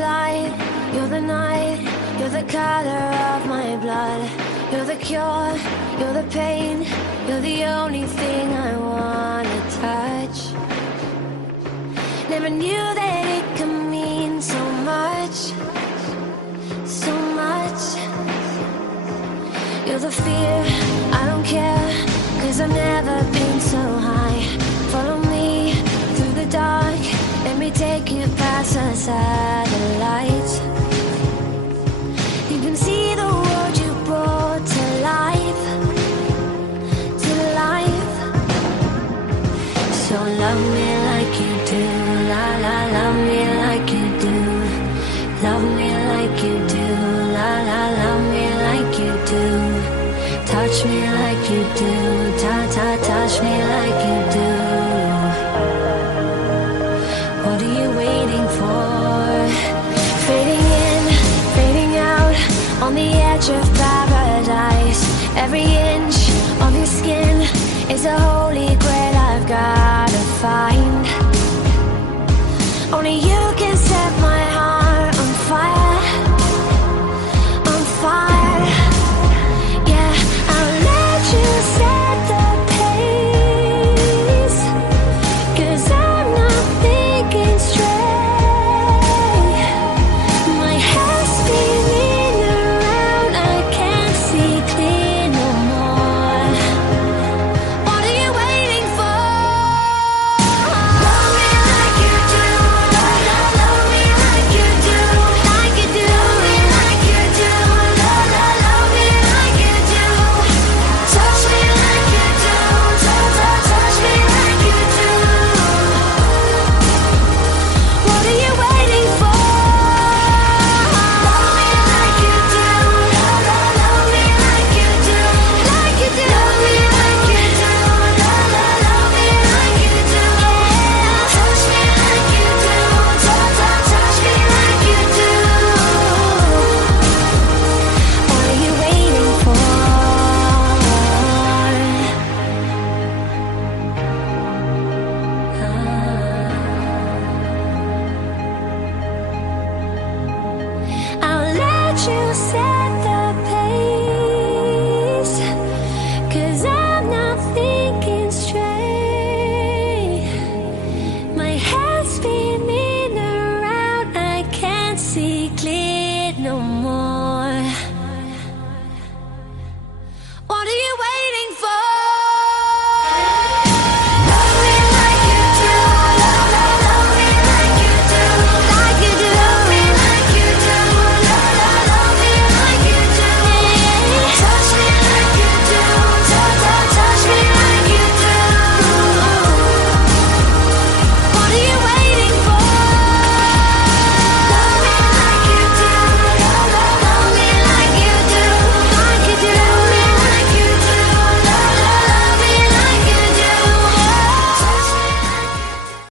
light, you're the night, you're the color of my blood. You're the cure, you're the pain, you're the only thing I wanna touch. Never knew that it could mean so much, so much. You're the fear, I don't care, 'cause I've never been so high. Follow me through the dark, let me take you past the satellites. You can see the world you brought to life, to life. So love me like you do, la la, love me like you do. Love me like you do, la la, love me like you do. Touch me like you do, ta ta, touch me like you do. What are you waiting for? Fading in, fading out, on the edge of paradise. Every inch of your skin is a holy grail I've gotta find.